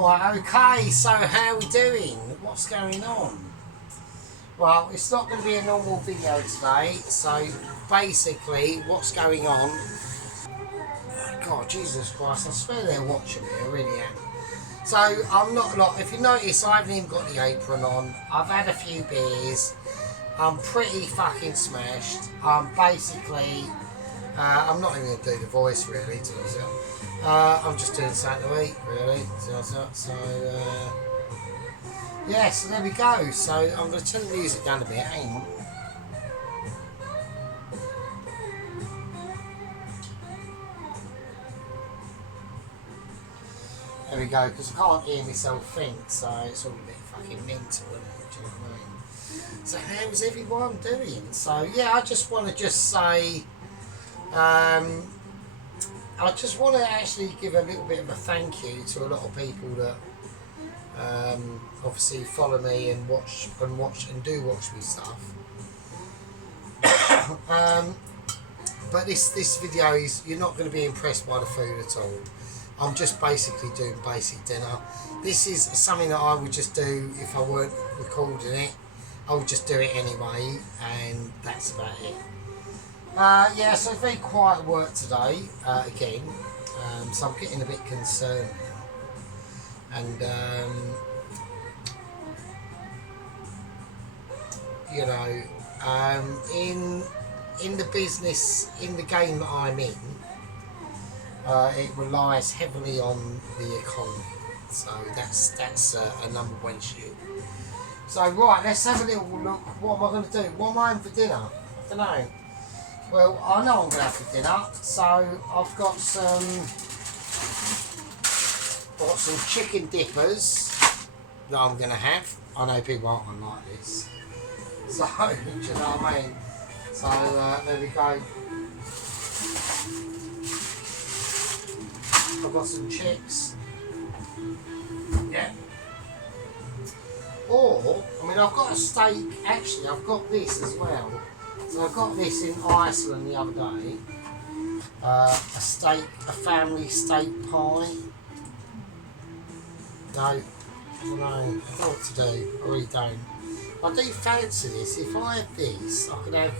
Right, okay, so how are we doing? What's going on? Well, it's not going to be a normal video today, so basically what's going on... God, Jesus Christ, I swear they're watching me, I really am. So, I'm not, like, if you notice, I haven't even got the apron on. I've had a few beers. I'm pretty fucking smashed. Basically, I'm not even going to do the voice, really, to myself. I'm just doing something to eat, really. So, yeah, so there we go. So I'm going to turn the music down a bit. Hang on. There we go, because I can't hear myself think, so it's all a bit fucking mental, isn't it? Do you know what I mean? So how's everyone doing? So yeah, I just want to say, I just want to actually give a little bit of a thank you to a lot of people that obviously follow me and watch and do watch me stuff. But this video is, you're not going to be impressed by the food at all. I'm just basically doing basic dinner. This is something that I would just do if I weren't recording it. I would just do it anyway, and that's about it. Yeah, so very quiet work today, again. So I'm getting a bit concerned now. And, you know, in the business, in the game that I'm in, it relies heavily on the economy. So that's a number one issue. So right, let's have a little look. What am I going to do? What am I having for dinner? I don't know. Well, I know I'm going to have for dinner. So I've got some chicken dippers that I'm going to have. I know people aren't going to like this. So, do you know what I mean? So, there we go. I've got some chips. Yeah. Or, I mean, I've got a steak. Actually, I've got this as well. So I got this in Iceland the other day. A family steak pie. No, I don't know. I don't know what to do. I really don't. I do fancy this. If I had this, I could have...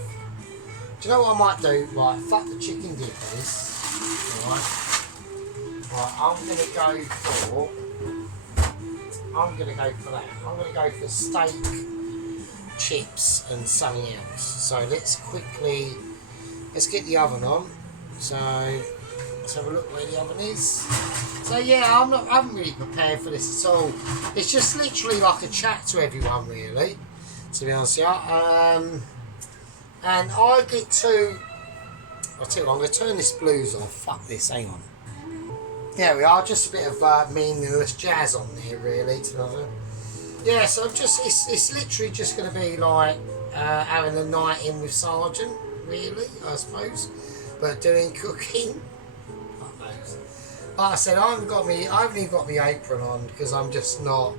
Do you know what I might do? Right, fuck the chicken dippers. Right. Right, I'm going to go for that. I'm going to go for steak, chips and something else. So let's get the oven on. So let's have a look where the oven is. So yeah, I haven't really prepared for this at all. It's just literally like a chat to everyone, really, to be honest with you. And I get to... I'll tell you what, I'm going to turn this blues off. Fuck this, hang on. There we are, just a bit of meaningless jazz on there, really, to be honest. Yeah, so it's literally just going to be like having a night in with Sergeant, really, I suppose. But doing cooking, fuck knows. Like I said, I haven't even got my apron on because I'm just not...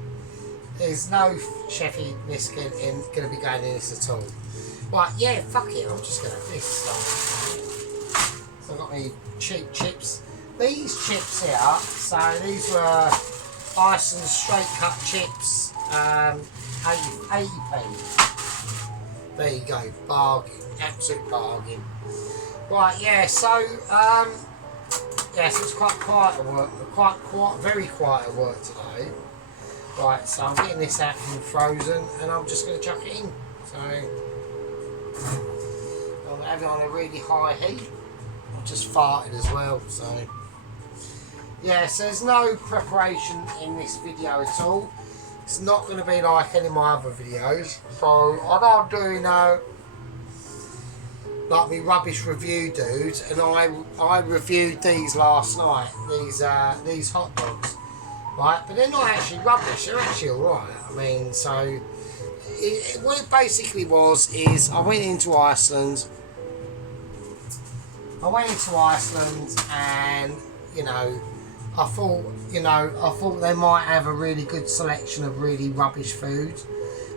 There's no chefy-ness going to be going in this at all. Right, yeah, fuck it, I'm just going to have this. So I've got my cheap chips. These chips here, so these were Iceland straight cut chips, 80p. There you go, bargain, absolute bargain. Right, yeah, so, yeah, so it's quite quiet at work, very quiet at work today. Right, so I'm getting this out from frozen and I'm just going to chuck it in. So, I'm having it on a really high heat. I just farted as well, so. Yeah, so there's no preparation in this video at all. It's not going to be like any of my other videos. So, I know I'm doing like me rubbish review dudes, and I reviewed these last night, these hot dogs, right? But they're not actually rubbish, they're actually alright. I mean, so, what it basically was is I went into Iceland and, you know, I thought they might have a really good selection of really rubbish food,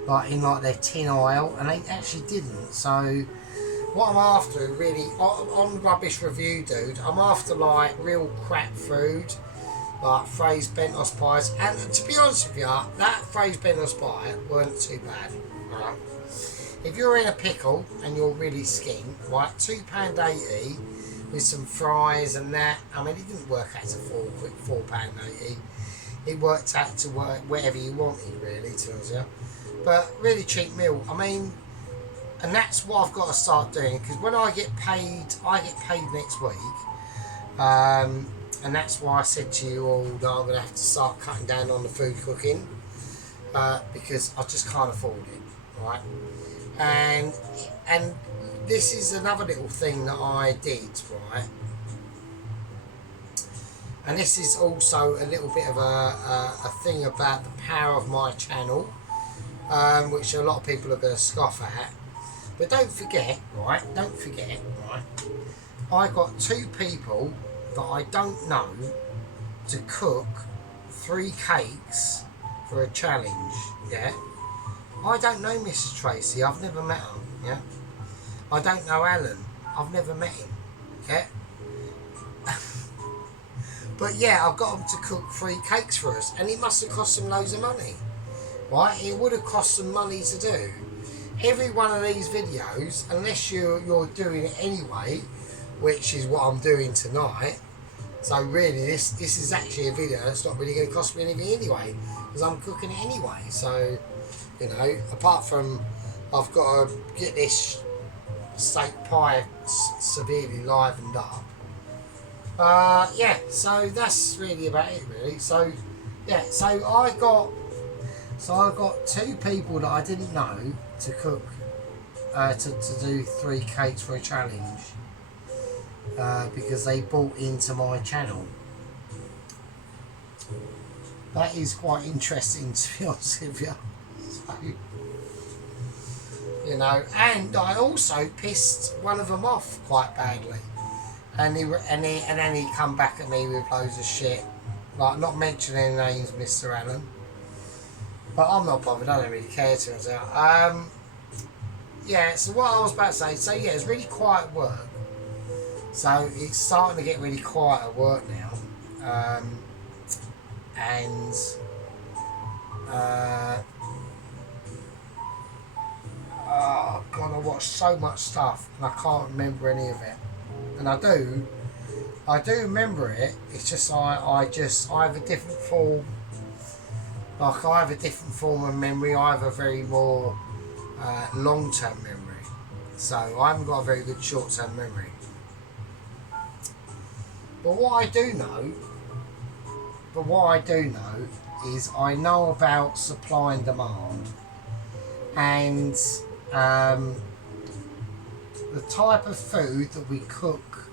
like in like their tin aisle, and they actually didn't. So what I'm after, really, on Rubbish Review Dude, I'm after like real crap food like Frey's Bentos pies, and to be honest with you, that Frey's Bentos pie weren't too bad. Right? If you're in a pickle and you're really skint, right, £2.80 with some fries and that. I mean, it didn't work out as a £4.80. It worked out to work whatever you wanted, really, to be honest with you. But really cheap meal. I mean, and that's what I've got to start doing, because when I get paid next week. And that's why I said to you all that I'm going to have to start cutting down on the food cooking, because I just can't afford it, right? And this is another little thing that I did, right? And this is also a little bit of a thing about the power of my channel, which a lot of people are going to scoff at. But don't forget, right? I got 2 people that I don't know to cook 3 cakes for a challenge, yeah? I don't know Mrs. Tracy, I've never met her, yeah? I don't know Alan, I've never met him, yeah? But yeah, I've got them to cook 3 cakes for us, and it must have cost them loads of money, right? It would have cost them money to do. Every one of these videos, unless you're doing it anyway, which is what I'm doing tonight. So really, this is actually a video that's not really going to cost me anything anyway, because I'm cooking it anyway. So, you know, apart from I've got to get this steak pie severely livened up. Yeah, so that's really about it, really. So, yeah, so I got 2 people that I didn't know to cook, to do 3 cakes for a challenge. Because they bought into my channel. That is quite interesting, to be honest with you. So, you know, and I also pissed one of them off quite badly, and then he come back at me with loads of shit, like not mentioning names, Mr. Allen. But I'm not bothered. I don't really care, turns out. Yeah. So what I was about to say. So yeah, it's really quiet work. So it's starting to get really quiet at work now, and oh god, I watch so much stuff and I can't remember any of it. And I do remember it. It's just I have a different form. Like I have a different form of memory. I have a very more long-term memory. So I haven't got a very good short-term memory. But what I do know is I know about supply and demand, and the type of food that we cook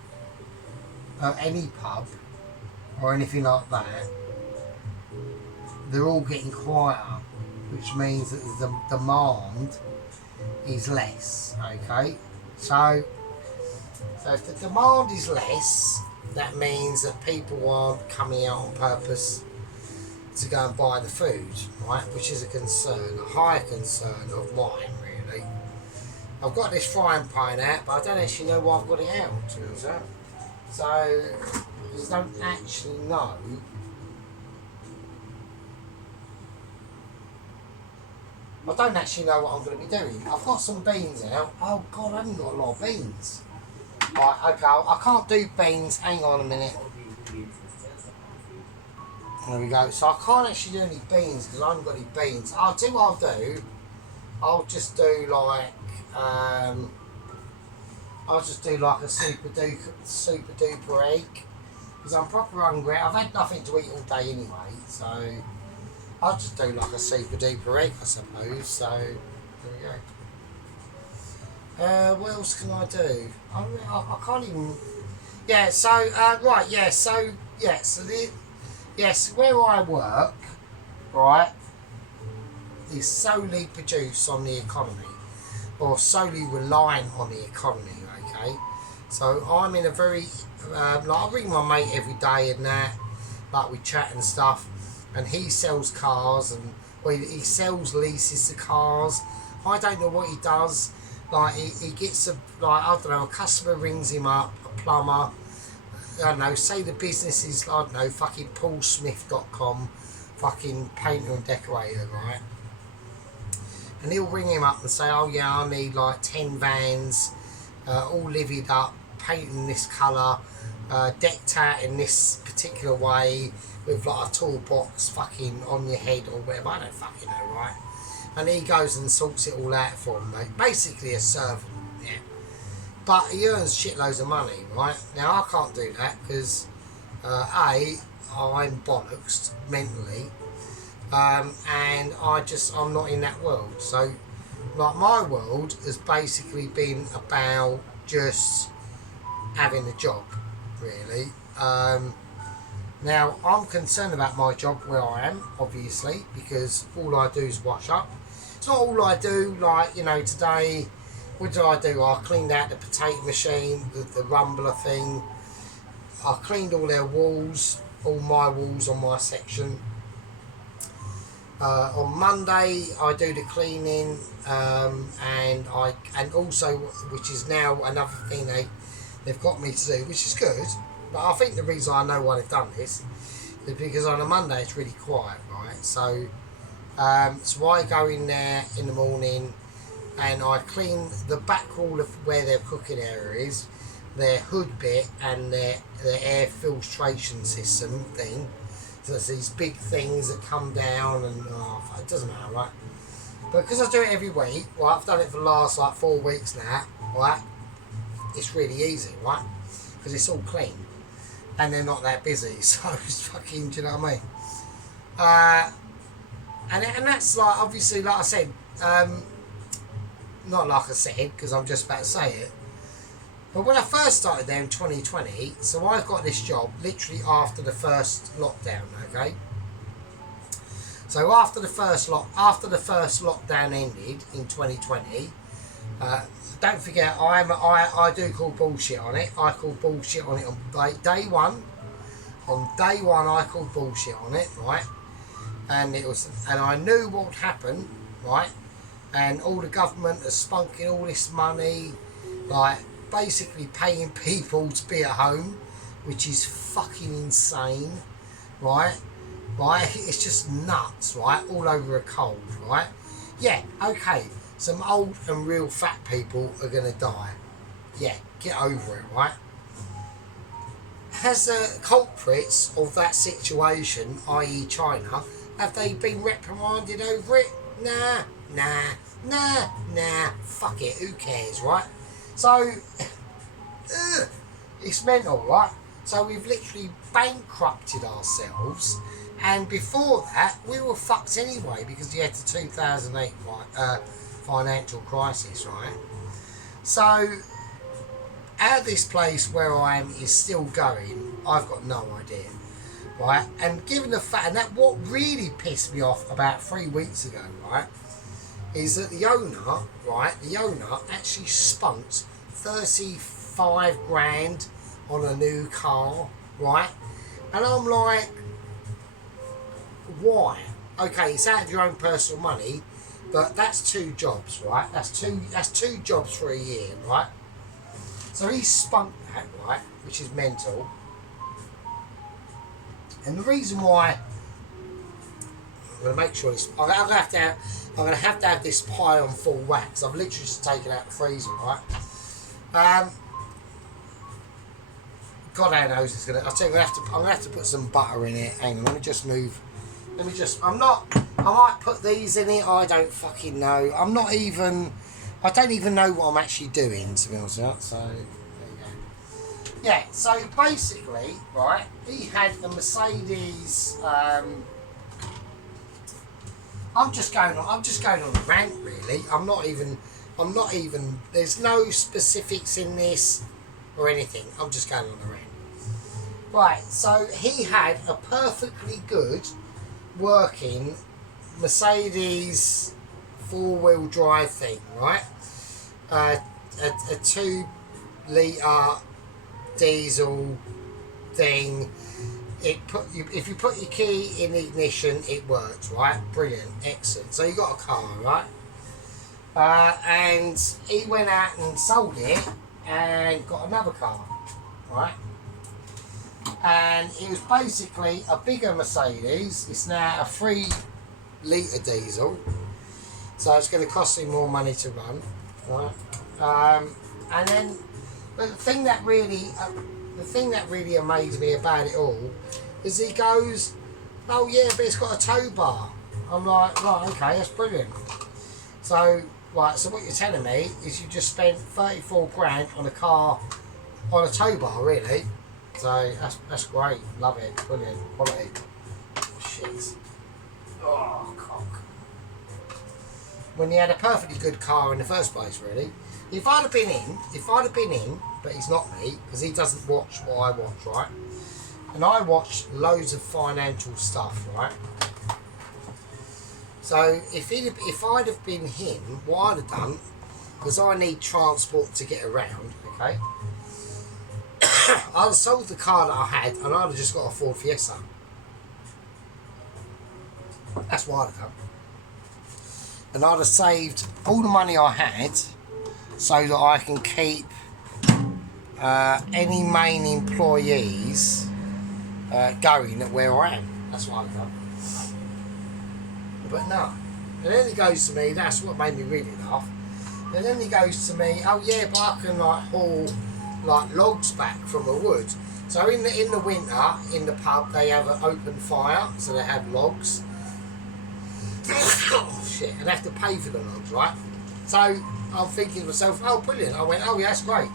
at any pub or anything like that, they're all getting quieter, which means that the demand is less, okay? So if the demand is less, that means that people aren't coming out on purpose to go and buy the food, right? Which is a concern, a high concern of mine, really. I've got this frying pan out, but I don't actually know why I've got it out, to be honest. So, I don't actually know. I don't actually know what I'm going to be doing. I've got some beans out. Oh God, I haven't got a lot of beans. Right, okay, I can't do beans. Hang on a minute. There we go. So I can't actually do any beans because I haven't got any beans. I'll tell you what I'll do. I'll just do like a super duper egg because I'm proper hungry. I've had nothing to eat all day anyway, so I'll just do like a super duper egg, I suppose. So there we go. What else can I do? I can't even. Yeah. So right. Yeah. So yeah. So yes, where I work, right, is solely produced on the economy, or solely reliant on the economy. Okay. So I'm in a very like I ring my mate every day and that, like we chat and stuff, and he sells cars and well, he sells leases to cars. I don't know what he does. Like he gets a I don't know, a customer rings him up, a plumber, I don't know, say the business is, I don't know, fucking paulsmith.com, fucking painter and decorator, right? And he'll ring him up and say, oh yeah, I need like 10 vans, all livid up, painted in this colour, decked out in this particular way, with like a toolbox fucking on your head or whatever, I don't fucking know, right? And he goes and sorts it all out for him, mate. Basically a servant, yeah. But he earns shitloads of money, right? Now I can't do that because A, I'm bollocksed mentally, and I'm not in that world. So like my world has basically been about just having a job, really. Now I'm concerned about my job where I am, obviously, because all I do is wash up. It's not all I do, like, you know, today, what did I do? I cleaned out the potato machine, the rumbler thing. I cleaned all their walls, all my walls on my section. On Monday I do the cleaning, and also, which is now another thing they've got me to do, which is good. But I think the reason I know why they've done this is because on a Monday it's really quiet, right? So I go in there in the morning and I clean the back wall of where their cooking area is, their hood bit and their air filtration system thing. So there's these big things that come down and it doesn't matter, right? But because I do it every week, right, I've done it for the last like 4 weeks now, right? It's really easy, right? Because it's all clean and they're not that busy, so it's fucking, do you know what I mean? And that's like, obviously, like I said, not like I said, because I'm just about to say it, but when I first started there in 2020, so I got this job literally after the first lockdown, okay? So after the first lockdown ended in 2020, don't forget, I do call bullshit on it. I call bullshit on it on day one. On day one, I called bullshit on it, right? And I knew what would happen, right? And all the government is spunking all this money, like basically paying people to be at home, which is fucking insane, right? Right? It's just nuts, right? All over a cold, right? Yeah, okay. Some old and real fat people are going to die. Yeah, get over it, right? Has the culprits of that situation, i.e. China, have they been reprimanded over it? Nah, fuck it, who cares, right? So, it's mental, right? So we've literally bankrupted ourselves, and before that, we were fucked anyway, because you had the 2008 financial crisis, right? So, how this place where I am is still going, I've got no idea, right? And given the fact, and that what really pissed me off about 3 weeks ago, right, is that the owner actually spunked 35 grand on a new car, right? And I'm like, why? Okay, it's out of your own personal money, but that's 2 jobs, right? That's two jobs for a year, right? So he spunked that, right, which is mental. And the reason why I'm going to make sure this, I'm going to have to have this pie on full wax. I've literally just taken out the freezer, right? God knows it's gonna. I tell you, I'm gonna have to put some butter in it. Hang on, let me just move. I might put these in it. I don't fucking know. I don't even know what I'm actually doing, to be honest with you. So there you go. Yeah. So basically, right, he had a Mercedes. I'm just going on a rant, really. I'm not even. There's no specifics in this or anything. I'm just going on a rant. Right. So he had a perfectly good working Mercedes 4-wheel drive thing, right? A 2-litre diesel thing. If you put your key in the ignition, it works, right? Brilliant, excellent. So you got a car, right? And he went out and sold it and got another car, right? and it was basically a bigger Mercedes. It's now a 3 litre diesel, so it's going to cost me more money to run, right? And then, but the thing that really amazed me about it all is he goes, "Oh yeah, but it's got a tow bar." I'm like, right, okay, that's brilliant. So, right, so what you're telling me is you just spent 34 grand on a car on a tow bar, really. So that's great, love it, brilliant, quality. Shit. Oh, cock. When you had a perfectly good car in the first place, really. If I'd have been in, but he's not me, because he doesn't watch what I watch, right? And I watch loads of financial stuff, right? So if I'd have been him, what I'd have done, because I need transport to get around, okay? I'd have sold the car that I had, and I'd have just got a Ford Fiesta. That's what I'd have done. And I'd have saved all the money I had, so that I can keep any main employees going at where I am. That's what I'd have done. But no. And then he goes to me, that's what made me really laugh. And then he goes to me, oh yeah, but I can like haul like logs back from the wood. So in the winter, in the pub, they have an open fire, so they have logs. Oh shit, and they have to pay for the logs, right? So I'm thinking to myself, oh brilliant. I went, oh yeah, that's great.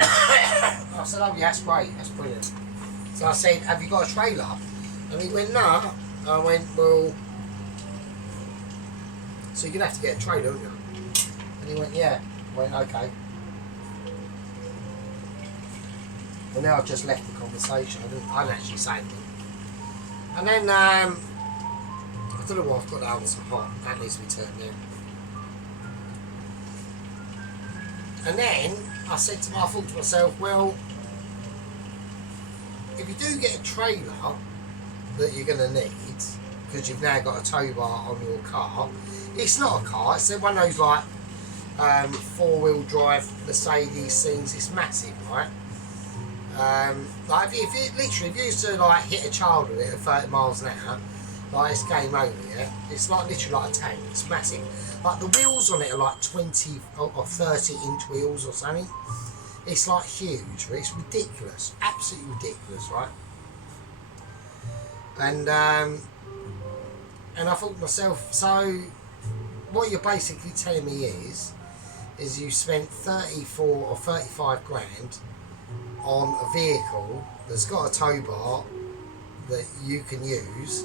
I said, oh yeah, that's great, that's brilliant. So I said, have you got a trailer? And he went, no. I went, well, so you're going to have to get a trailer, aren't you? And he went, yeah. I went, okay. Well, now I've just left the conversation. I didn't actually say anything. And then, I don't know why I've got that oven so hot. That needs to be turned down. And then I thought to myself, well, if you do get a trailer that you're going to need, because you've now got a tow bar on your car, it's not a car, it's one of those like 4-wheel drive Mercedes things. It's massive, right? Like if you used to like hit a child with it at 30 miles an hour, like it's game over, yeah? It's like literally like a tank, it's massive. Like the wheels on it are like 20 or 30 inch wheels or something. It's like huge, right? It's ridiculous, absolutely ridiculous, right? And I thought to myself, so what you're basically telling me is you spent 34 or 35 grand on a vehicle that's got a tow bar that you can use,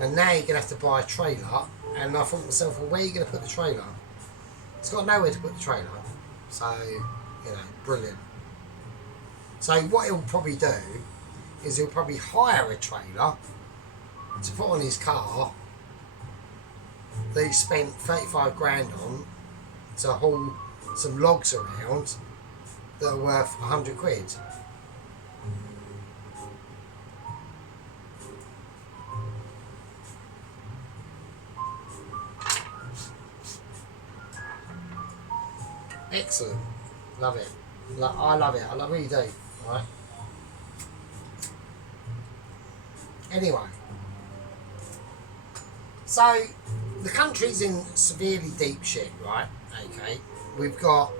and now you're going to have to buy a trailer. And I thought to myself, well, where are you going to put the trailer? It's got nowhere to put the trailer. So, you know, brilliant. So what he'll probably do is he'll probably hire a trailer to put on his car that he spent 35 grand on to haul some logs around that are worth 100 quid. Excellent. Love it. I love it. I really do. Right. Anyway. So, the country's in severely deep shit, right? Okay. We've got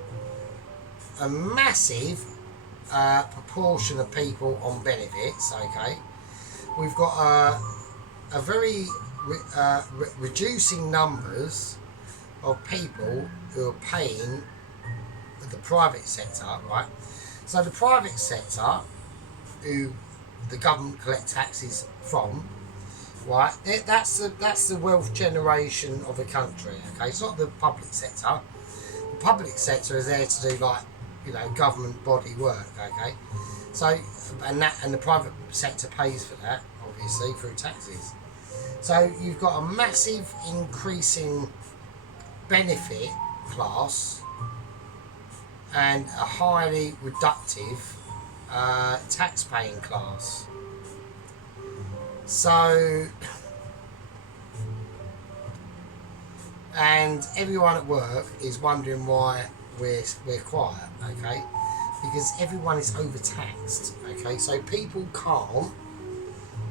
a massive proportion of people on benefits, okay? We've got a very reducing numbers of people who are paying the private sector, right? So the private sector, who the government collect taxes from, right? That's the wealth generation of a country. Okay, it's not the public sector. The public sector is there to do like, you know, government body work. Okay, so and the private sector pays for that, obviously through taxes. So you've got a massive increasing benefit class and a highly reductive tax-paying class. So, and everyone at work is wondering why we're quiet, okay? Because everyone is overtaxed, okay? So people can't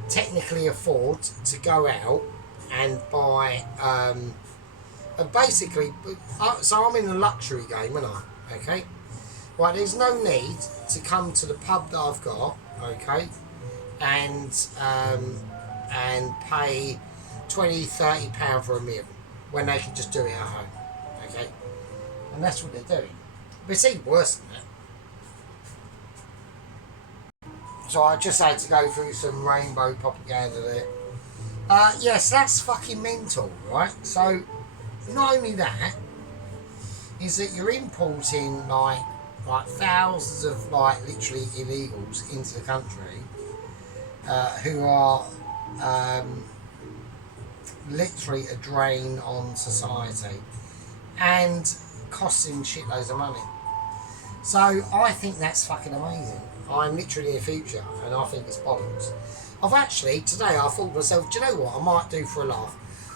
technically afford to go out and buy, and basically, so I'm in a luxury game, aren't I? Okay? Right, there's no need to come to the pub that I've got, okay, and pay £20, £30 for a meal when they can just do it at home, okay? And that's what they're doing. But it's even worse than that. So I just had to go through some rainbow propaganda there. Yes, that's fucking mental, right? So not only that, is that you're importing like thousands of literally illegals into the country who are literally a drain on society and costing shitloads of money. So I think that's fucking amazing. I'm literally in the future and I think it's bollocks. I've actually, today I thought to myself, do you know what I might do for a laugh?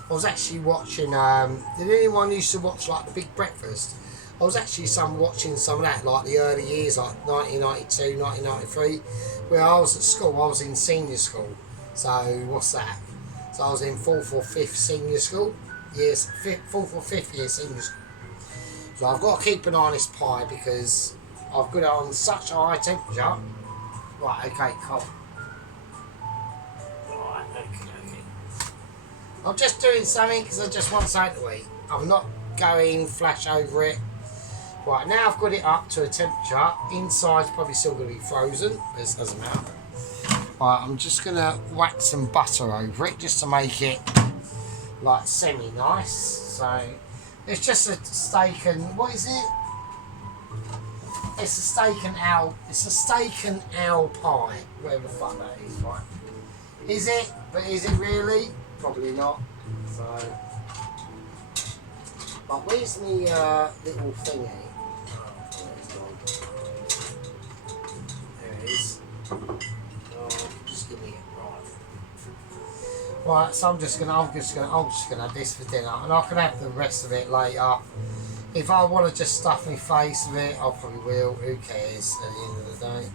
I was actually watching, did anyone used to watch like The Big Breakfast? I was actually watching some of that, like the early years, like 1992, 1993, where I was at school. I was in senior school. So what's that? So I was in 4th or 5th senior school. Yes, 4th or 5th year senior school. So I've got to keep an eye on this pie because I've got it on such a high temperature. Right, okay, cool. Right, okay. I'm just doing something because I just want something to eat. I'm not going flash over it. Right, now I've got it up to a temperature. Inside's probably still going to be frozen. This doesn't matter. Right, I'm just going to whack some butter over it just to make it like semi-nice. So it's just a steak and, what is it? It's a steak and owl. It's a steak and owl pie, whatever the fuck that is, right? Is it? But is it really? Probably not. So, but where's my little thingy? There it is. Oh, just give me it, right. Right, so I'm just gonna have this for dinner, and I can have the rest of it later. If I want to just stuff my face with it, I probably will. Who cares at the end of the day?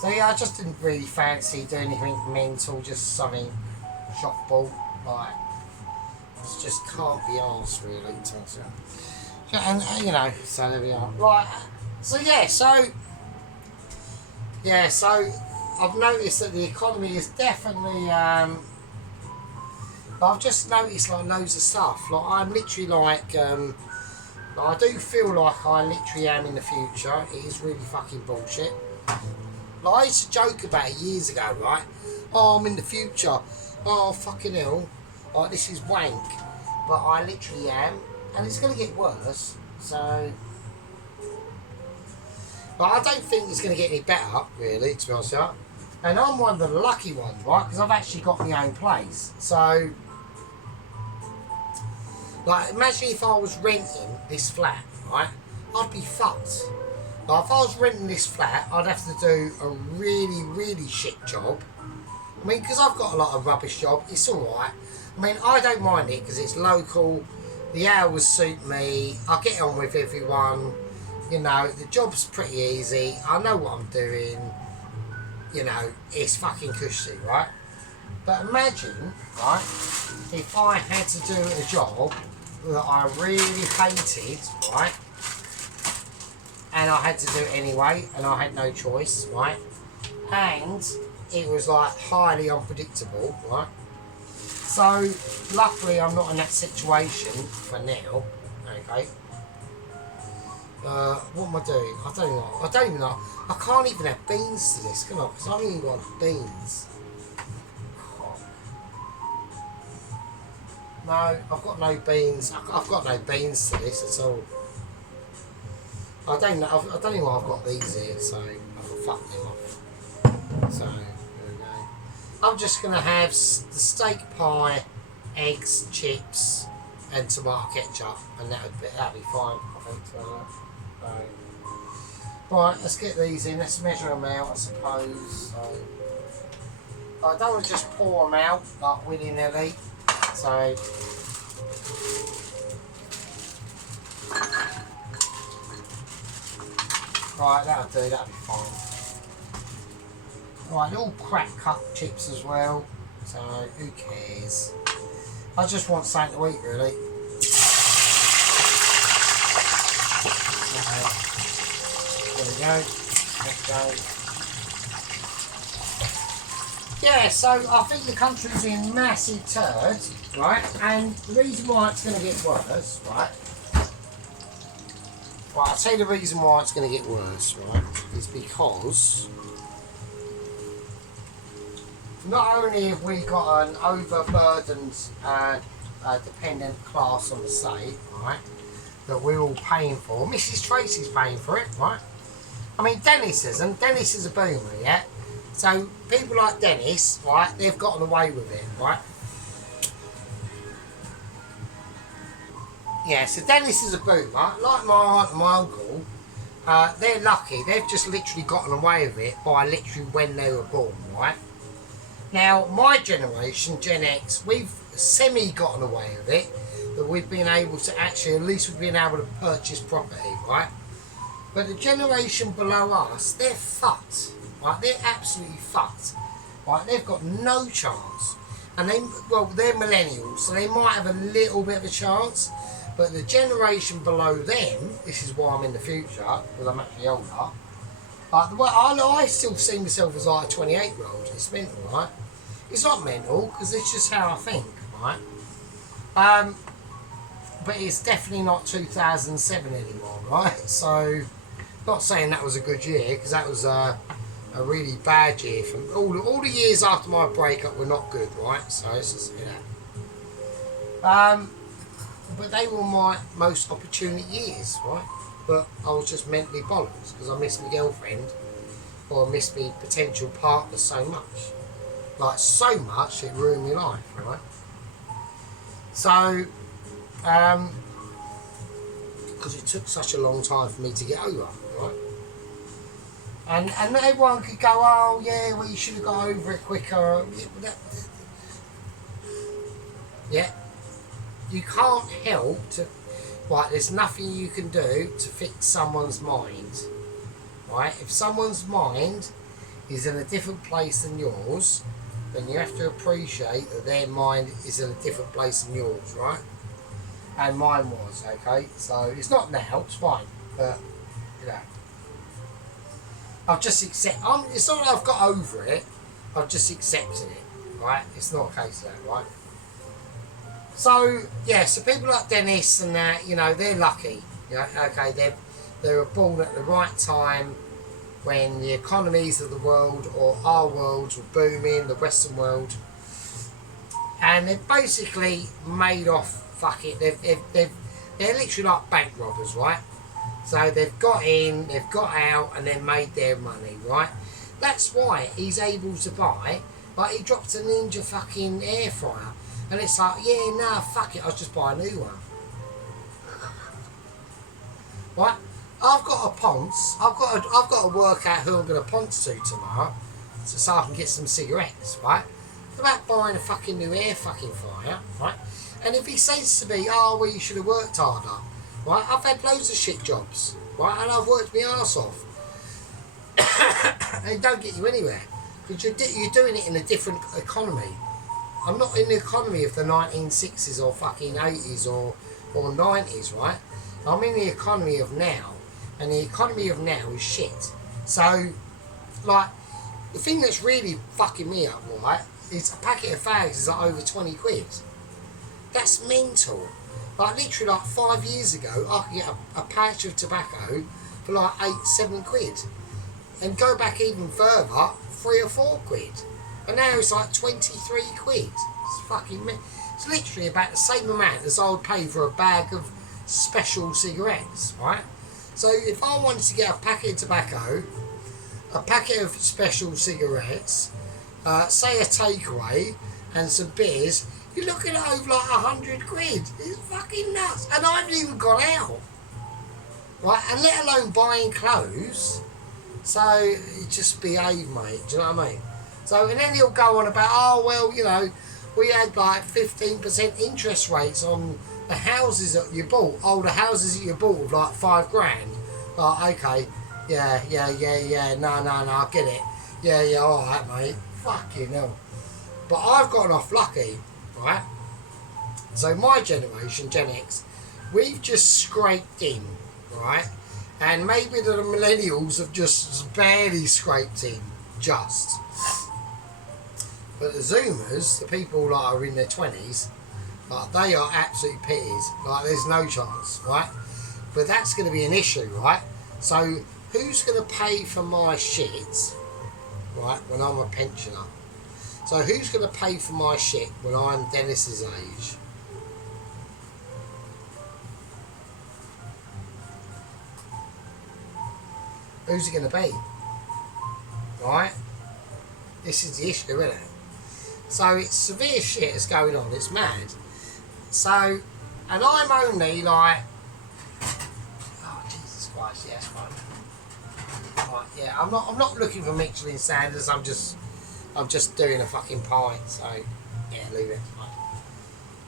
So yeah, I just didn't really fancy doing anything mental, just something shop ball, like just can't be arsed really. And you know, so there we are. Right. So I've noticed that the economy is definitely. I've just noticed like loads of stuff. Like I'm literally like. I do feel like I literally am in the future. It is really fucking bullshit. Like I used to joke about it years ago, right? Oh, I'm in the future. Oh, fucking hell. Like, this is wank. But I literally am. And it's going to get worse. So... But I don't think it's going to get any better, really, to be honest with you. And I'm one of the lucky ones, right? Because I've actually got my own place. So... Like, imagine if I was renting this flat, right? I'd be fucked. Like, if I was renting this flat, I'd have to do a really, really shit job. I mean, because I've got a lot of rubbish job, it's alright. I mean, I don't mind it because it's local, the hours suit me, I get on with everyone, you know, the job's pretty easy, I know what I'm doing, you know, it's fucking cushy, right? But imagine, right, if I had to do a job that I really hated, right? And I had to do it anyway, and I had no choice, right? And it was like highly unpredictable, right? So luckily I'm not in that situation for now, okay? What am I doing? I don't even know. I can't even have beans to this, can I? Because I haven't even got beans. No, I've got no beans. I've got no beans to this at all. I don't know. I don't know why I've got these here, so I'll fuck them off. So there we go. I'm just gonna have the steak pie, eggs, chips, and tomato ketchup, and that'd be fine. I think. So, right, let's get these in. Let's measure them out, I suppose. So, I don't want to just pour them out like willy-nilly. So. Right, that'll do, that'll be fine. Right, they're all crack cut chips as well, so who cares? I just want something to eat, really. Okay. There we go. Let's go. Yeah, so I think the country's in massive turds, right? And the reason why it's going to get worse, right? Right, I'll tell you the reason why it's going to get worse, right? Is because not only have we got an overburdened dependent class on the state, right? That we're all paying for. Mrs. Tracy's paying for it, right? I mean, Dennis isn't. Dennis is a boomer, yeah? So people like Dennis, right, they've gotten away with it, right? Yeah, so Dennis is a boomer, like my aunt and my uncle. They're lucky, they've just literally gotten away with it by literally when they were born, right? Now, my generation, Gen X, we've semi-gotten away with it, that we've been able to actually, at least we've been able to purchase property, right? But the generation below us, they're fucked. Right, they're absolutely fucked. Right, they've got no chance. And they're millennials, so they might have a little bit of a chance. But the generation below them, this is why I'm in the future, because I'm actually older. I still see myself as like a 28-year-old. It's mental, right? It's not mental, because it's just how I think, right? But it's definitely not 2007 anymore, right? So, not saying that was a good year, because that was a really bad year. From all the years after my breakup were not good, right? So it's just, you know. But they were my most opportune years, right? But I was just mentally bollocks because I missed my girlfriend or I missed my potential partner so much. Like, so much it ruined my life, right? So, because it took such a long time for me to get over, right? And everyone could go, oh yeah, well you should have got over it quicker. Yeah. You can't help to, right, there's nothing you can do to fix someone's mind, right? If someone's mind is in a different place than yours, then you have to appreciate that their mind is in a different place than yours, right? And mine was, okay? So it's not now, it's fine, but, you know. I've just it's not that I've got over it, I've just accepted it, right? It's not a case of that, right? So, yeah, so people like Dennis and that, you know, they're lucky. You know, okay, they were born at the right time when the economies of the world or our worlds were booming, the Western world. And they've basically made off, fuck it, they're literally like bank robbers, right? So they've got in, they've got out, and then made their money, right? That's why he's able to buy, like he dropped a Ninja fucking air fryer. And it's like, yeah, nah, fuck it, I'll just buy a new one. Right? I've got a ponce. I've got to work out who I'm going to ponce to tomorrow, so I can get some cigarettes, right? It's about buying a fucking new air fucking fryer, right? And if he says to me, oh, well, you should have worked harder, right? I've had loads of shit jobs, right? And I've worked my arse off. And it don't get you anywhere, because you're doing it in a different economy. I'm not in the economy of the 1960s or fucking 80s or 90s, right? I'm in the economy of now, and the economy of now is shit. So, like, the thing that's really fucking me up, right, is a packet of fags is like over 20 quid. That's mental. Like, literally, like 5 years ago, I could get a patch of tobacco for like 8-7 quid. And go back even further, 3 or 4 quid. And now it's like 23 quid. It's fucking... It's literally about the same amount as I would pay for a bag of special cigarettes, right? So if I wanted to get a packet of tobacco, a packet of special cigarettes, say a takeaway, and some beers, you're looking at over like 100 quid. It's fucking nuts. And I haven't even gone out. Right? And let alone buying clothes. So, just behave, mate. Do you know what I mean? So, and then he'll go on about, oh, well, you know, we had like 15% interest rates on the houses that you bought. Oh, the houses that you bought with like 5 grand. Oh, okay. Yeah. No, I get it. Yeah, alright, mate. Fucking hell. But I've gotten off lucky, right? So my generation, Gen X, we've just scraped in, right? And maybe the millennials have just barely scraped in, just. But the Zoomers, the people that are in their 20s, like, they are absolute peers. Like, there's no chance, right? But that's going to be an issue, right? So who's going to pay for my shit, right, when I'm a pensioner? So who's going to pay for my shit when I'm Dennis's age? Who's it going to be? Right? This is the issue, isn't it? So it's severe shit that's going on. It's mad. So, and I'm only like, oh Jesus Christ, yes, fine. Right, yeah, I'm not looking for Michelin Sanders. I'm just doing a fucking pint. So, yeah, leave it. Right.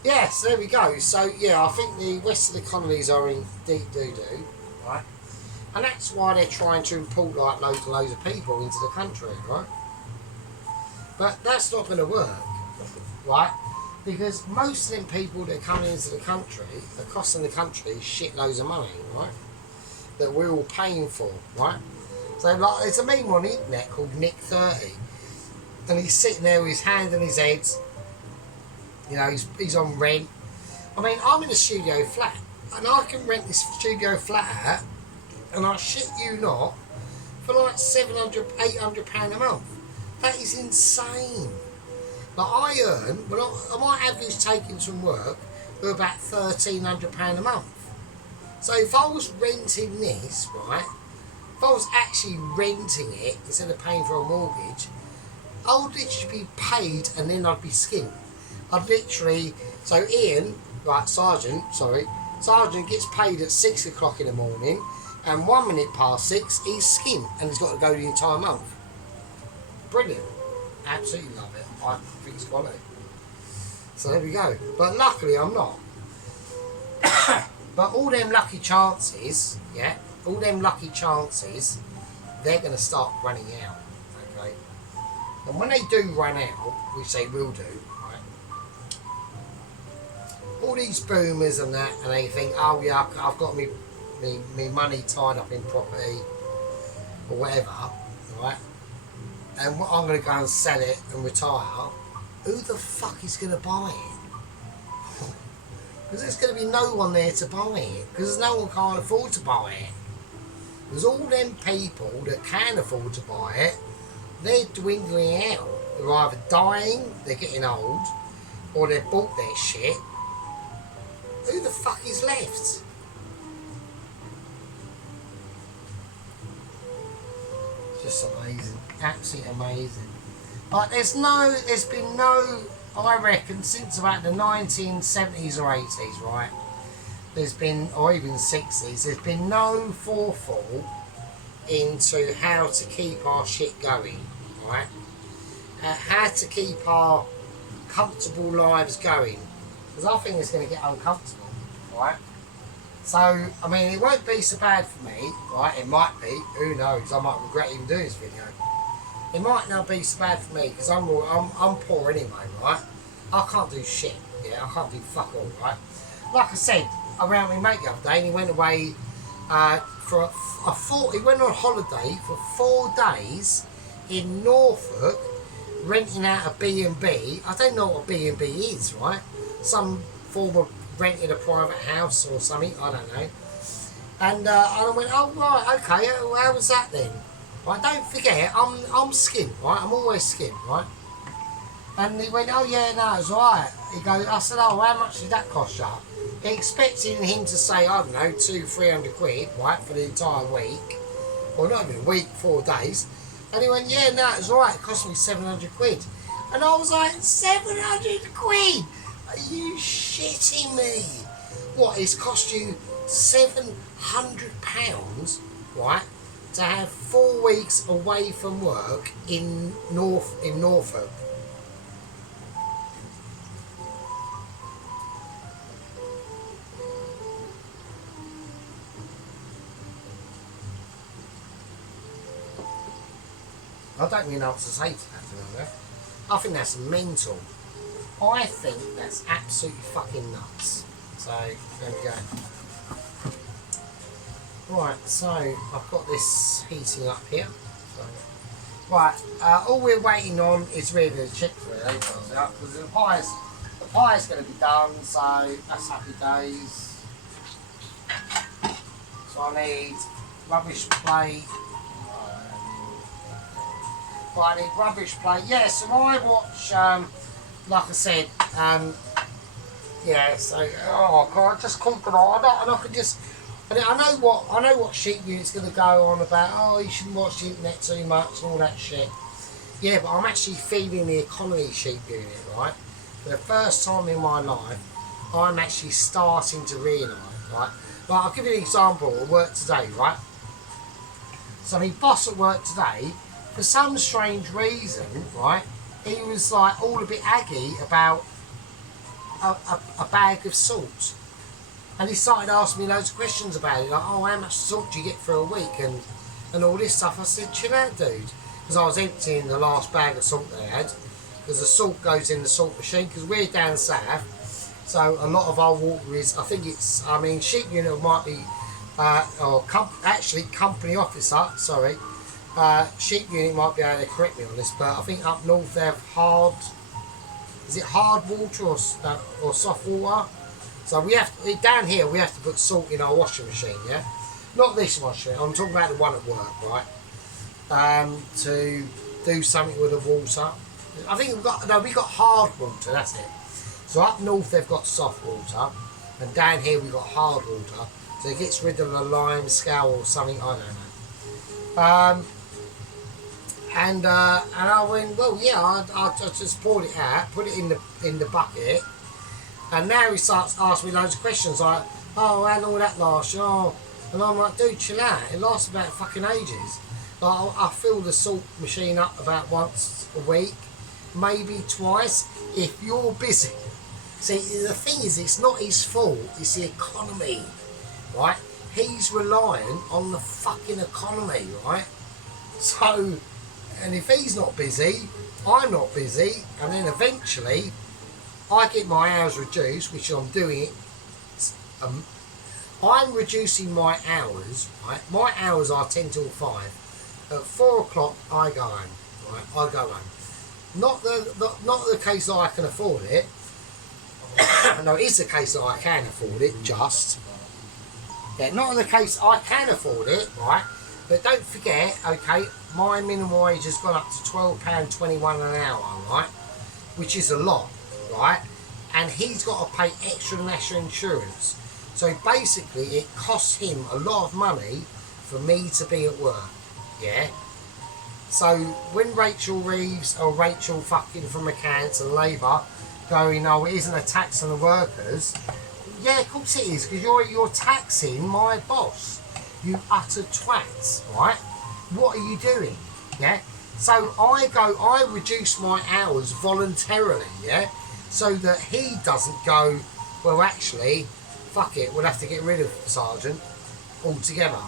Yes, there we go. So yeah, I think the Western economies are in deep doo-doo, right? And that's why they're trying to import like loads of people into the country, right? But that's not going to work, right? Because most of them people that are coming into the country are costing the country shitloads of money, right? That we're all paying for, right? So like, there's a meme on the internet called Nick30, and he's sitting there with his hand on his head. You know, he's on rent. I mean, I'm in a studio flat, and I can rent this studio flat out, and I shit you not, for like £700, £800 a month. That is insane. Like, I earn, my average takings from work are about £1,300 a month. So if I was renting this, right, if I was actually renting it instead of paying for a mortgage, I would literally be paid and then I'd be skint. I'd literally, so Ian, right, Sergeant gets paid at 6 o'clock in the morning, and 1 minute past 6, he's skint, and he's got to go the entire month. Brilliant. Absolutely love it. I think it's quality. So there we go. But luckily I'm not. But all them lucky chances, yeah, they're going to start running out, okay? And when they do run out, which they will do, right, all these boomers and that, and they think, oh yeah, I've got me money tied up in property or whatever, right? And I'm going to go and sell it and retire. Who the fuck is going to buy it? Because there's going to be no one there to buy it. Because no one can't afford to buy it. There's all them people that can afford to buy it, they're dwindling out. They're either dying, they're getting old, or they've bought their shit. Who the fuck is left? Just amazing. Absolutely amazing. Like, there's been no, I reckon, since about the 1970s or 80s, right? There's been, or even 60s, there's been no forethought into how to keep our shit going, right? How to keep our comfortable lives going. Because I think it's going to get uncomfortable, right? So, I mean, it won't be so bad for me, right? It might be, who knows, I might regret even doing this video. It might not be so bad for me, because I'm poor anyway, right? I can't do shit, yeah, I can't do fuck all, right? Like I said, I ran with my mate the other day, and he went away he went on holiday for 4 days in Norfolk, renting out a B&B. I don't know what a B&B is, right? Some form of renting a private house or something, I don't know. And I went, oh right, okay, how was that then? Right, don't forget, I'm skint, right? I'm always skint, right? And he went, oh yeah, no, it's alright. He goes, I said, oh, how much did that cost you? He expecting him to say, I don't know, 200-300 quid, right, for the entire week. Well, not even a week, 4 days. And he went, yeah, no, it's alright, it cost me 700 quid. And I was like, 700 quid? Are you shitting me? What, it's cost you £700, right, to have 4 weeks away from work in Norfolk? don't really know what to say to that, to be honest. I think that's mental. I think that's absolutely fucking nuts. So, there we go. Right, so I've got this heating up here. So, right, all we're waiting on is really the chips, really, because the pie's going to be done, so that's happy days. So I need rubbish plate. Right, I need rubbish plate. Yeah, so I watch, like I said, yeah. So oh god, I just can't get on. I can just. I know what sheep unit's going to go on about. Oh, you shouldn't watch the internet too much and all that shit. Yeah, but I'm actually feeding the economy sheep unit, right? For the first time in my life, I'm actually starting to realise, right? Like, I'll give you an example at work today, right? So my boss at work today, for some strange reason, right, he was like all a bit aggy about a bag of salt. And he started asking me loads of questions about it, like, oh, how much salt do you get for a week, and all this stuff. I said, chill out, dude. Because I was emptying the last bag of salt they had, because the salt goes in the salt machine, because we're down south, so a lot of our water is, I mean, sheep unit might be, actually, company officer, sorry, sheep unit might be able to correct me on this, but I think up north they have hard water or soft water? So we have to, down here we have to put salt in our washing machine, yeah? Not this washing machine, I'm talking about the one at work, right? To do something with the water. I think we've got hard water, that's it. So up north they've got soft water, and down here we've got hard water. So it gets rid of the lime scale or something, I don't know. And I went, well, yeah, I just poured it out, put it in the bucket. And now he starts asking me loads of questions like, oh, how long will that last? Oh, and I'm like, dude, chill out. It lasts about fucking ages. Like, I fill the salt machine up about once a week, maybe twice, if you're busy. See, the thing is, it's not his fault, it's the economy, right? He's relying on the fucking economy, right? So, and if he's not busy, I'm not busy, and then eventually I get my hours reduced, which I'm doing. I'm reducing my hours, right? My hours are 10 till 5. At 4 o'clock, I go home, right? I go home. Not the case that I can afford it. No, it is the case that I can afford it, just. Yeah, not the case I can afford it, right? But don't forget, okay, my minimum wage has gone up to £12.21 an hour, right? Which is a lot, right? And he's got to pay extra national insurance. So basically, it costs him a lot of money for me to be at work, yeah? So when Rachel Reeves or Rachel fucking from McCants and Labour going, oh, it isn't a tax on the workers, yeah, of course it is, because you're taxing my boss. You utter twats, right? What are you doing? Yeah? So I reduce my hours voluntarily, yeah? So that he doesn't go, well, actually, fuck it, we'll have to get rid of Sergeant altogether.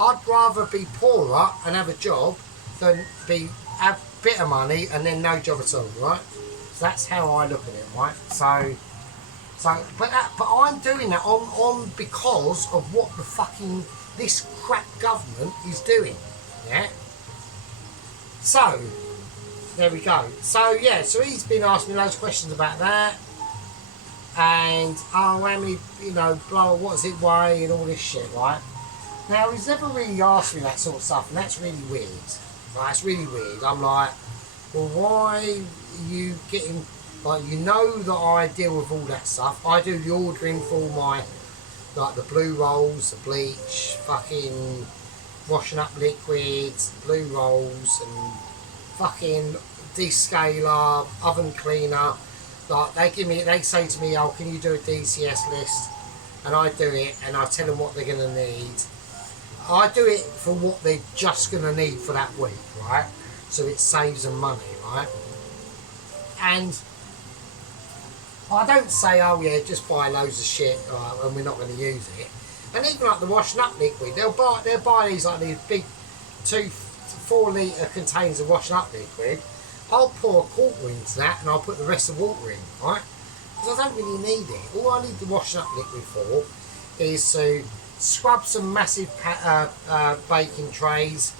I'd rather be poorer and have a job than have a bit of money and then no job at all, right? So that's how I look at it, right? But I'm doing that on because of what the fucking this crap government is doing, yeah. So there we go. So yeah, so he's been asking me loads of questions about that, and oh, how many, blah, what does it weigh and all this shit, right? Now he's never really asked me that sort of stuff, and that's really weird. Right, it's really weird. I'm like, well, why are you getting? Like, that I deal with all that stuff. I do the ordering for all my, like, the blue rolls, the bleach, fucking washing up liquids, blue rolls, and fucking descaler, oven cleaner. Like, they say to me, oh, can you do a DCS list? And I do it, and I tell them what they're going to need. I do it for what they're just going to need for that week, right? So it saves them money, right? And I don't say, oh yeah, just buy loads of shit and we're not going to use it. And even like the washing up liquid, they'll buy these like these big 2 4-litre containers of washing up liquid, I'll pour a quarter into that and I'll put the rest of the water in, right? Because I don't really need it. All I need the washing up liquid for is to scrub some massive baking trays,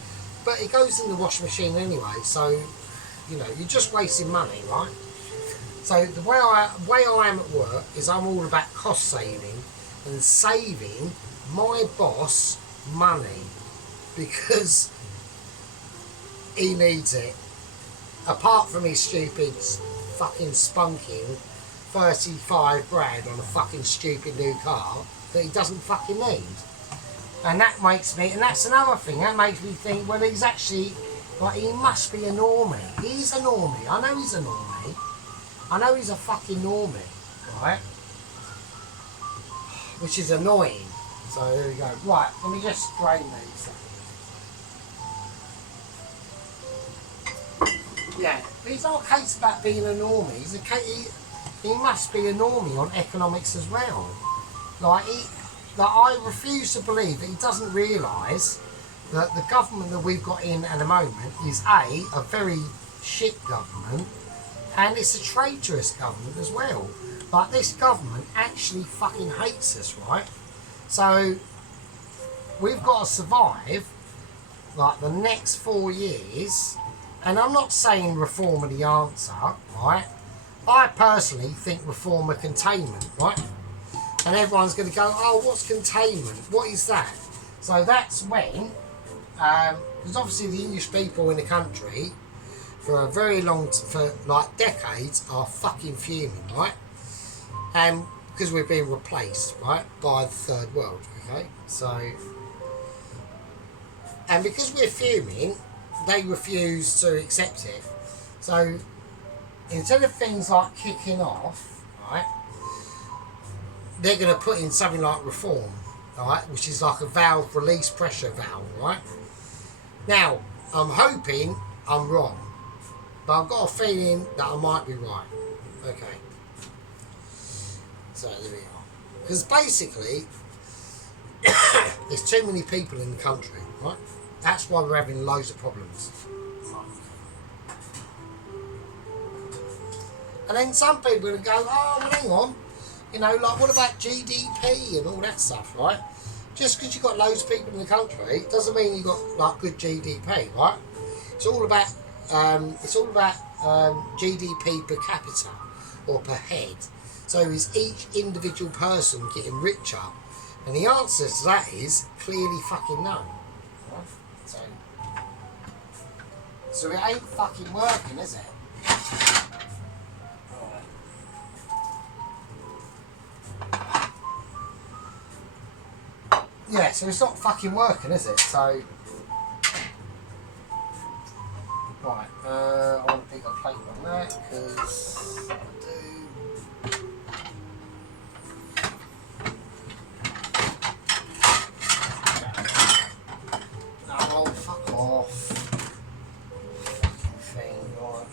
but it goes in the washing machine anyway, so you know, you're just wasting money, right? So the way I am at work is I'm all about cost saving and saving my boss money because he needs it. Apart from his stupid fucking spunking 35 grand on a fucking stupid new car that he doesn't fucking need. And that makes me, and that's another thing, that makes me think, well, he's actually, like, he must be a normie. He's a normie. I know he's a normie. I know he's a fucking normie, right? Which is annoying. So there we go. Right, let me just drain these. Yeah, but it's not a case about being a normie. It's a case, he must be a normie on economics as well. Like, I refuse to believe that he doesn't realise that the government that we've got in at the moment is a very shit government, and it's a traitorous government as well. Like, this government actually fucking hates us, right? So we've got to survive like the next 4 years, and I'm not saying reform are the answer, right? I personally think reform are containment, right? And everyone's going to go, oh, what's containment? What is that? So that's when, because obviously the English people in the country for a very long, for like decades, are fucking fuming, right? And because we're being replaced, right, by the third world, okay? So, and because we're fuming, they refuse to accept it. So, instead of things like kicking off, right, they're going to put in something like reform, right, which is like a valve release pressure valve, right? Now, I'm hoping I'm wrong, but I've got a feeling that I might be right. Okay. So there we are. Because basically, there's too many people in the country, right? That's why we're having loads of problems. And then some people will go, oh, well, hang on. You know, like, what about GDP and all that stuff, right? Just because you've got loads of people in the country doesn't mean you've got, like, good GDP, right? It's all about GDP per capita or per head. So is each individual person getting richer? And the answer to that is clearly fucking no. Right? So it ain't fucking working, is it? Yeah, so it's not fucking working, is it? So, right, I want to pick a plate on that because I do. No, fuck off. Fucking thing, right.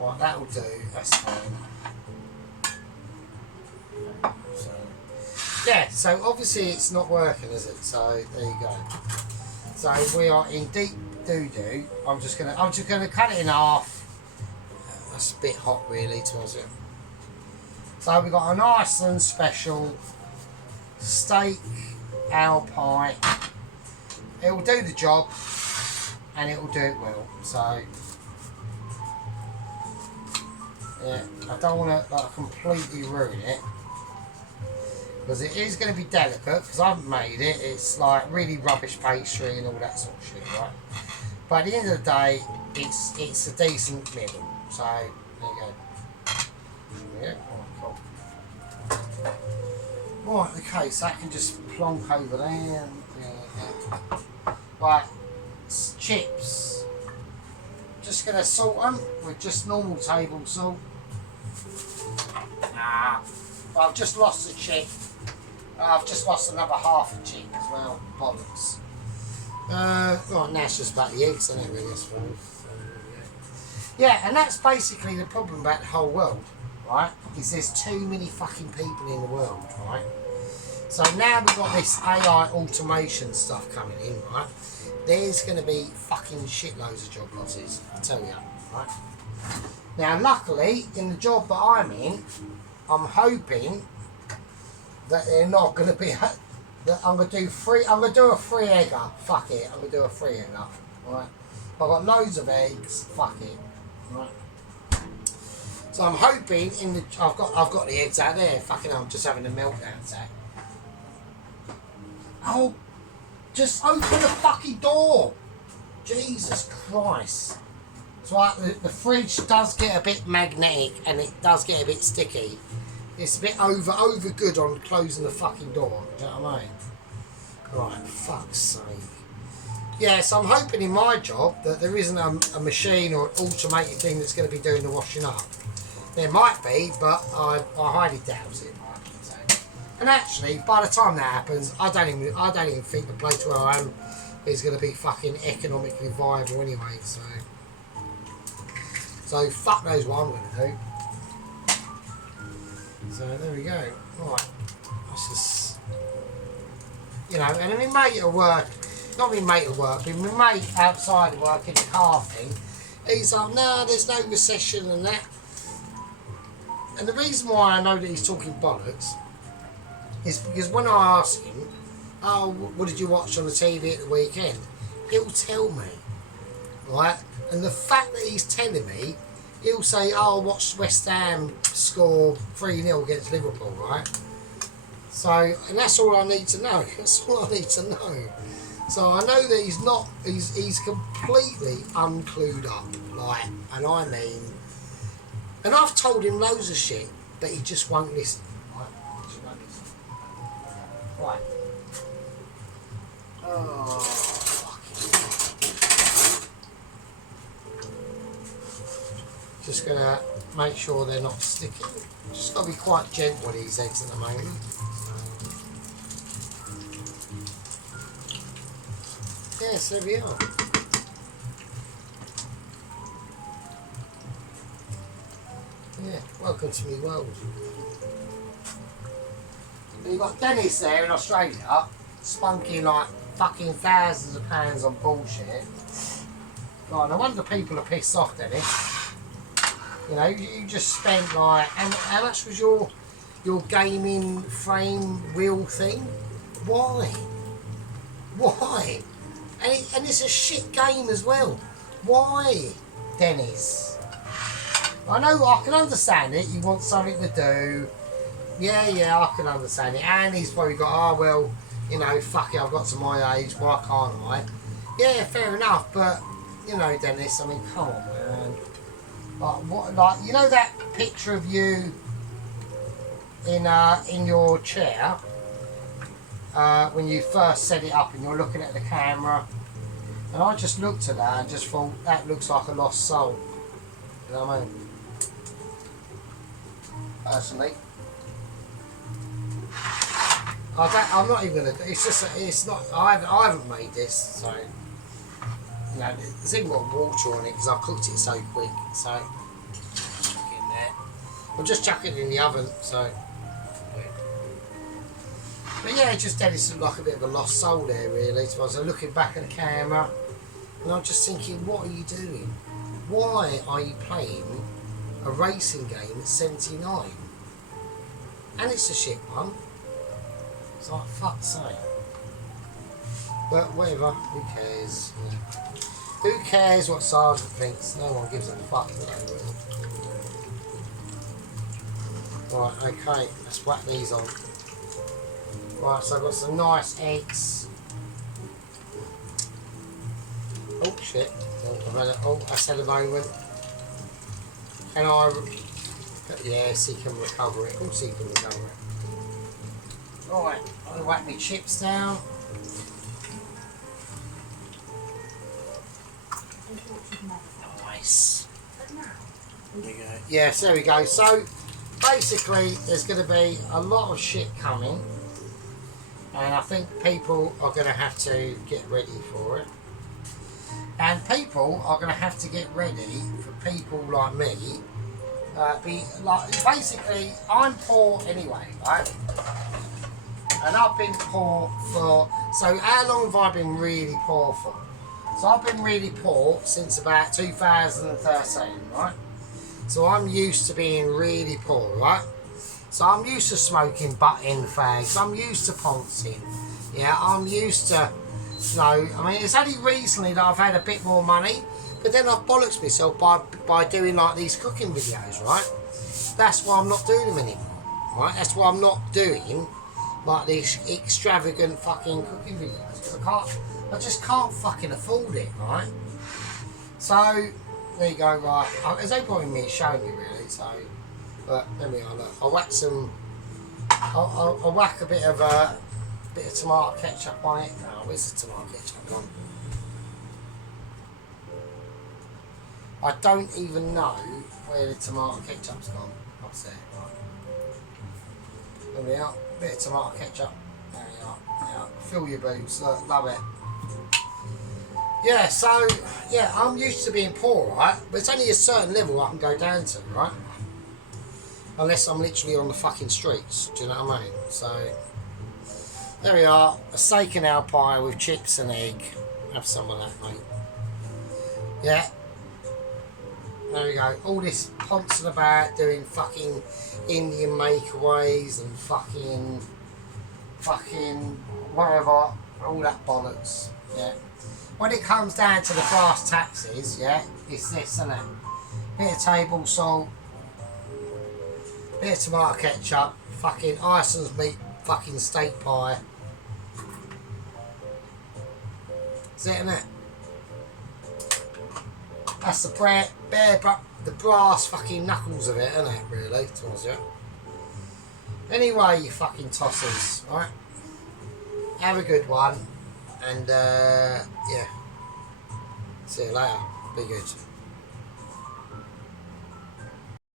Right, that'll do, that's fine. So, yeah, so obviously it's not working, is it? So there you go. So we are in deep doo-doo. I'm just gonna cut it in half. That's a bit hot, really, to us. So we've got an Iceland special steak owl pie. It will do the job, and it will do it well. So yeah, I don't want to like completely ruin it, because it is going to be delicate, because I haven't made it. It's like really rubbish pastry and all that sort of shit, right? But at the end of the day, it's a decent meal. So there you go. Yeah, cool. Right, okay, so that can just plonk over there. And, yeah. Right, chips. Just going to salt them with just normal table salt. I've just lost a chip. I've just lost another half a chip as well. Bollocks. Right, now it's just about the eggs, isn't it, really, I suppose. Yeah, and that's basically the problem about the whole world, right? Is there's too many fucking people in the world, right? So now we've got this AI automation stuff coming in, right? there's going to be fucking shitloads of job losses, I tell you, right? Now, luckily, in the job that I'm in, I'm hoping that they're not going to be, that I'm going to do a free egger, fuck it, I'm going to do a free egger, right? I've got loads of eggs, fuck it, right? So I'm hoping I've got the eggs out there, fucking hell, I'm just having a meltdown, Zach. Oh, just open the fucking door. Jesus Christ. It's like the fridge does get a bit magnetic and it does get a bit sticky. It's a bit over good on closing the fucking door. Do you know what I mean? Right, fuck's sake. Yeah, so I'm hoping in my job that there isn't a machine or an automated thing that's going to be doing the washing up. There might be, but I highly doubt it. And actually, by the time that happens, I don't even think the place where I am is going to be fucking economically viable anyway. So fuck knows what I'm going to do. So there we go. Right, that's just, you know. And then my mate at work, not my mate at work, but my mate outside of work in the car thing. He's like, no, there's no recession and that. And the reason why I know that he's talking bollocks is because when I ask him, oh, what did you watch on the TV at the weekend? He'll tell me, right? And the fact that he's telling me, he'll say, oh, I watched West Ham score 3-0 against Liverpool, right? So, and that's all I need to know. That's all I need to know. So I know that he's completely unclued up, like, and I mean, and I've told him loads of shit, but he just won't listen. Right. Oh, fucking. Just gonna make sure they're not sticking. Just gotta be quite gentle with these eggs at the moment. Yes, there we are. Yeah, welcome to me world. You've got Dennis there in Australia, spunking like fucking thousands of pounds on bullshit. God, no wonder people are pissed off, Dennis. You know, you just spent like, how much was your gaming frame wheel thing? Why? Why? And it's a shit game as well. Why, Dennis? I know, I can understand it. You want something to do. Yeah, I can understand it. And he's probably got, oh, well, you know, fuck it, I've got to my age, why can't I? Yeah, fair enough, but, you know, Dennis, I mean, come on, man. Like, you know that picture of you in your chair, when you first set it up and you're looking at the camera, and I just looked at that and just thought, that looks like a lost soul. You know what I mean? Personally. I'm not even gonna. It's just. It's not. I haven't made this, so you know. There's even got water on it because I cooked it so quick. So chuck it in there. I'm just chucking it in the oven. So. But yeah, it just Dennis looked like a bit of a lost soul there, really. So I was looking back at the camera, and I'm just thinking, what are you doing? Why are you playing a racing game at 79? And it's a shit one. It's like, fuck's sake. But whatever, who cares? Yeah. Who cares what Sergeant thinks? No one gives a fuck what they will. Right, okay, let's whack these on. Right, so I've got some nice eggs. Oh shit. Oh, I said a moment. Can I... Yes, he can recover it. Of course he can recover it. Alright, I'm going to whack my chips down. Nice. There we go. Yes, there we go. So, basically, there's going to be a lot of shit coming. And I think people are going to have to get ready for it. And people are going to have to get ready for people like me. Basically, I'm poor anyway, right? And I've been poor for... So how long have I been really poor for? So I've been really poor since about 2013, right? So I'm used to being really poor, right? So I'm used to smoking butt-end fags. I'm used to poncing. Yeah, I'm used to, you know, I mean, it's only recently that I've had a bit more money, but then I've bollocks myself by doing like these cooking videos, right? That's why I'm not doing them anymore, right? That's why I'm not doing like these extravagant fucking cooking videos. Because I just can't fucking afford it, right? So, there you go, right. There's no point in me showing you really, so, but there we are, look. I'll whack some, I'll whack a bit of tomato ketchup on it. Oh, where's the tomato ketchup gone? I don't even know where the tomato ketchup's gone. What's there? Right. There we are. A bit of tomato ketchup. There we are. Yeah. Fill your boobs. Look, love it. Yeah, so, yeah, I'm used to being poor, right? But it's only a certain level I can go down to, right? Unless I'm literally on the fucking streets. Do you know what I mean? So, there we are. A steak and ale pie with chips and egg. Have some of that, mate. Yeah. There we go. All this poncing about doing fucking Indian makeaways and fucking whatever. All that bollocks. Yeah. When it comes down to the brass taxes, yeah, it's this, isn't it? Bit of table salt, bit of tomato ketchup, fucking Iceland's meat, fucking steak pie. Is it, innit? That's the brass fucking knuckles of it, isn't it, really, towards you? Anyway, you fucking tossers, right? Have a good one, and yeah, see you later. Be good.